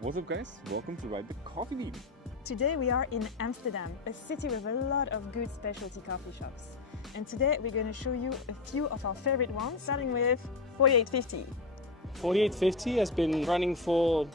What's up guys, welcome to Ride the Coffee Bean. Today we are in Amsterdam, a city with a lot of good specialty coffee shops. And today we're going to show you a few of our favorite ones, starting with 4850. 4850 has been running for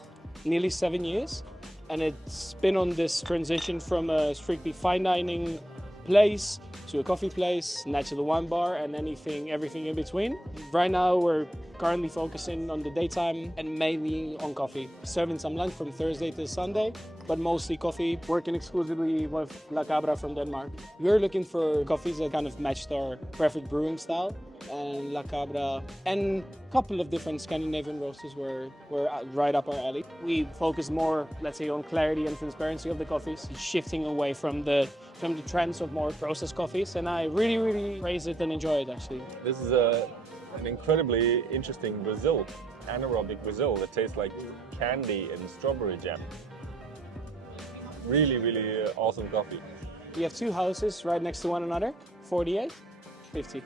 nearly 7 years, and it's been on this transition from a strictly fine dining place to a coffee place, natural wine bar, and everything in between. Right now we're currently focusing on the daytime and mainly on coffee. Serving some lunch from Thursday to Sunday, but mostly coffee, working exclusively with La Cabra from Denmark. We're looking for coffees that kind of matched our preferred brewing style, and La Cabra and a couple of different Scandinavian roasters were right up our alley. We focus more, let's say, on clarity and transparency of the coffees, shifting away from the trends of more processed coffees, and I really praise it and enjoy it actually. This is an incredibly interesting Brazil, anaerobic Brazil that tastes like candy and strawberry jam. Really awesome coffee. We have two houses right next to one another, 4850.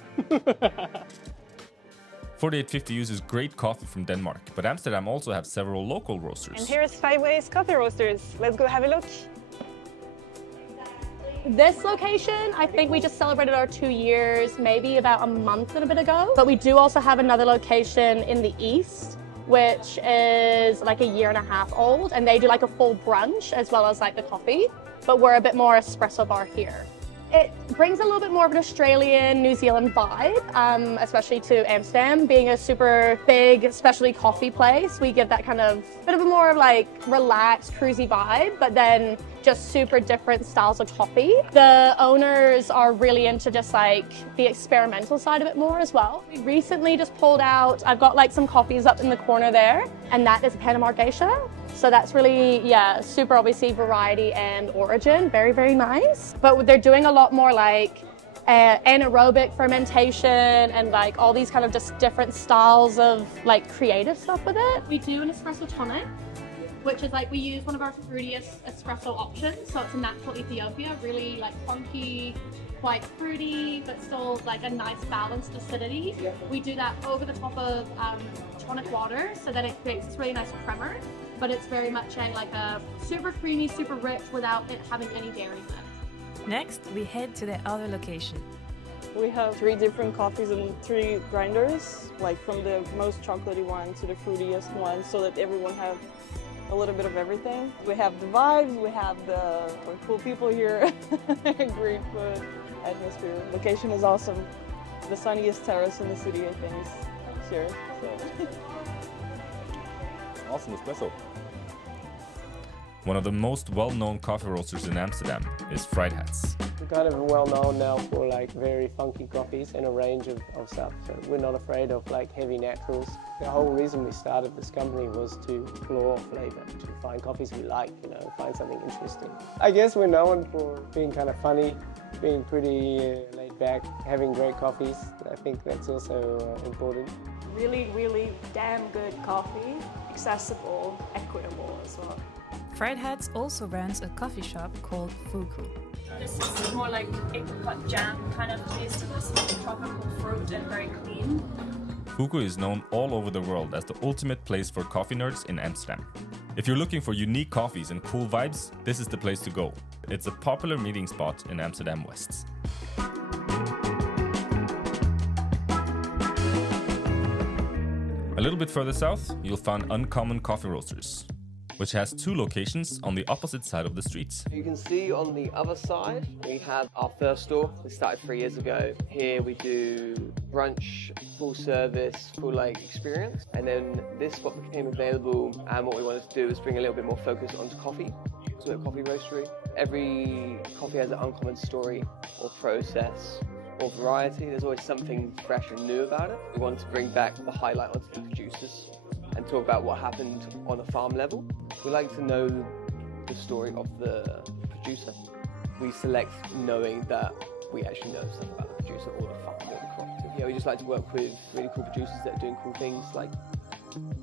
4850 uses great coffee from Denmark, but Amsterdam also have several local roasters. And here's 5 Ways Coffee Roasters. Let's go have a look. This location, I think we just celebrated our 2 years, maybe about a month and a bit ago. But we do also have another location in the east, which is like a 1.5 years old, and they do like a full brunch as well as like the coffee. But we're a bit more espresso bar here. It brings a little bit more of an Australian, New Zealand vibe, especially to Amsterdam. Being a super big specialty coffee place, we give that kind of bit of a more like relaxed, cruisy vibe, but then just super different styles of coffee. The owners are really into just like the experimental side of it more as well. We recently just pulled out, I've got like some coffees up in the corner there, and that is Panama Geisha. So that's really, yeah, super obviously variety and origin, very nice. But they're doing a lot more like anaerobic fermentation and like all these kind of just different styles of like creative stuff with it. We do an espresso tonic, which is like we use one of our fruitiest espresso options. So it's a natural Ethiopia, really like funky, quite fruity, but still like a nice balanced acidity. We do that over the top of tonic water so that it creates this really nice crema, but it's very much like a super creamy, super rich without it having any dairy in it. Next, we head to the other location. We have 3 different coffees and 3 grinders, like from the most chocolatey one to the fruitiest one, so that everyone have a little bit of everything. We have the vibes, we have the cool people here, great food, atmosphere. Location is awesome. The sunniest terrace in the city, I think, is here. So. Awesome espresso. One of the most well-known coffee roasters in Amsterdam is Fried Hats. We're kind of well known now for like very funky coffees and a range of stuff. So we're not afraid of like heavy naturals. The whole reason we started this company was to explore flavor, to find coffees we like, you know, find something interesting. I guess we're known for being kind of funny, being pretty laid back, having great coffees. I think that's also important. Really damn good coffee, accessible, equitable as well. Fried Hats also runs a coffee shop called Fuku. This is more like apricot jam kind of taste to this tropical fruit and very clean. Fuku is known all over the world as the ultimate place for coffee nerds in Amsterdam. If you're looking for unique coffees and cool vibes, this is the place to go. It's a popular meeting spot in Amsterdam West. A little bit further south, you'll find Uncommon Coffee Roasters, which has 2 locations on the opposite side of the streets. You can see on the other side, we have our first store. We started 3 years ago. Here we do brunch, full service, full like experience. And then this spot became available, and what we wanted to do was bring a little bit more focus onto coffee. So we're a coffee roastery. Every coffee has an uncommon story or process or variety. There's always something fresh and new about it. We wanted to bring back the highlight onto the producers and talk about what happened on a farm level. We like to know the story of the producer. We select knowing that we actually know stuff about the producer or the farm or the crop. Yeah, we just like to work with really cool producers that are doing cool things like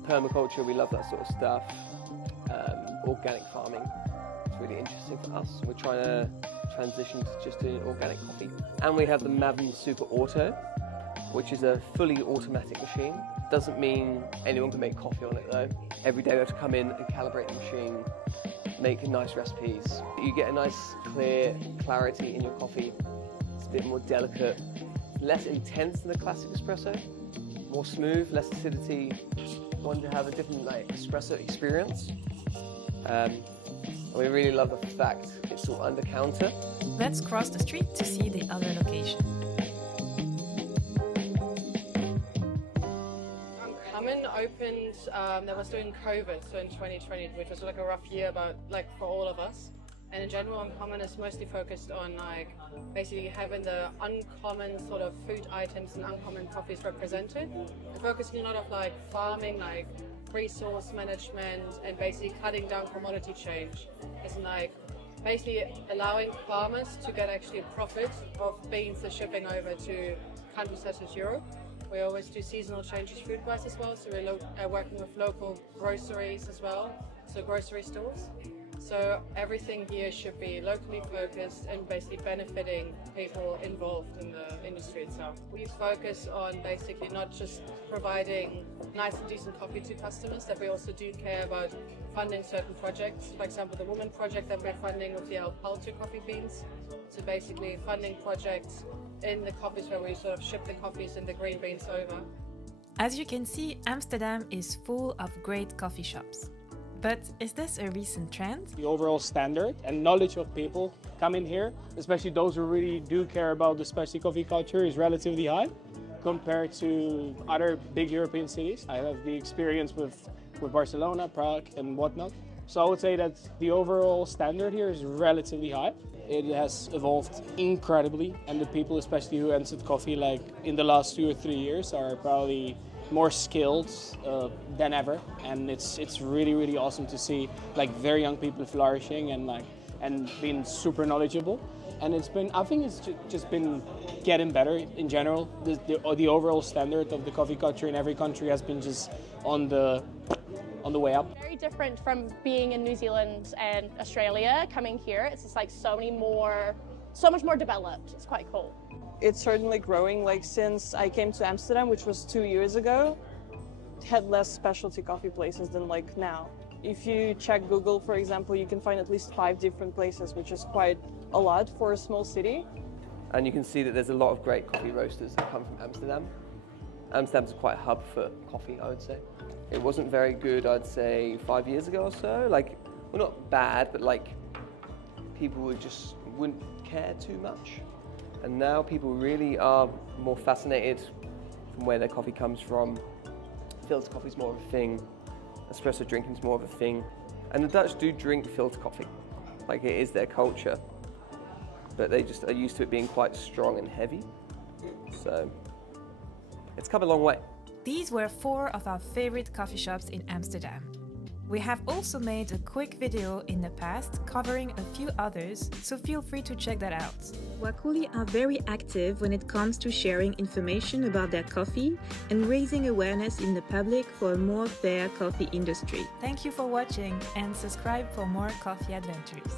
permaculture. We love that sort of stuff. Organic farming. It's really interesting for us. We're trying to transition to just doing organic coffee. And we have the Maven Super Auto, which is a fully automatic machine. Doesn't mean anyone can make coffee on it though. every day we have to come in and calibrate the machine, make nice recipes. You get a nice clear clarity in your coffee. It's a bit more delicate, less intense than the classic espresso, more smooth, less acidity. Want to have a different espresso experience. We really love the fact it's all under counter. Let's cross the street to see the other location. Uncommon opened, that was during COVID, so in 2020, which was like a rough year for all of us. And in general, Uncommon is mostly focused on basically having the uncommon sort of food items and uncommon coffees represented. We're focusing a lot of farming, resource management, and basically cutting down commodity change. It's basically allowing farmers to get actually a profit of beans they're shipping over to countries such as Europe. We always do seasonal changes food-wise as well, so we're working with local groceries as well, so grocery stores. So everything here should be locally focused and basically benefiting people involved in the industry itself. We focus on basically not just providing nice and decent coffee to customers, that we also do care about funding certain projects. For example, the Women Project that we're funding with the Alpalto coffee beans. So basically funding projects in the coffees where we sort of ship the coffees and the green beans over. As you can see, Amsterdam is full of great coffee shops. But is this a recent trend? The overall standard and knowledge of people coming here, especially those who really do care about the specialty coffee culture, is relatively high compared to other big European cities. I have the experience with Barcelona, Prague and whatnot. So I would say that the overall standard here is relatively high. It has evolved incredibly, and the people especially who entered coffee in the last 2 or 3 years are probably more skilled than ever, and it's really awesome to see very young people flourishing and being super knowledgeable. And I think it's just been getting better in general. The overall standard of the coffee culture in every country has been just on the way up. Very different from being in New Zealand and Australia. Coming here, it's just so much more developed. It's quite cool. It's certainly growing. Since I came to Amsterdam, which was 2 years ago, it had less specialty coffee places than now. If you check Google, for example, you can find at least 5 different places, which is quite a lot for a small city. And you can see that there's a lot of great coffee roasters that come from Amsterdam. Amsterdam's quite a hub for coffee, I would say. It wasn't very good, I'd say, 5 years ago or so. Well, not bad, but people wouldn't care too much. And now people really are more fascinated from where their coffee comes from. Filter coffee's more of a thing. Espresso drinking's more of a thing. And the Dutch do drink filter coffee. It is their culture. But they just are used to it being quite strong and heavy. So it's come a long way. These were 4 of our favorite coffee shops in Amsterdam. We have also made a quick video in the past covering a few others, so feel free to check that out. Wakuli are very active when it comes to sharing information about their coffee and raising awareness in the public for a more fair coffee industry. Thank you for watching and subscribe for more coffee adventures.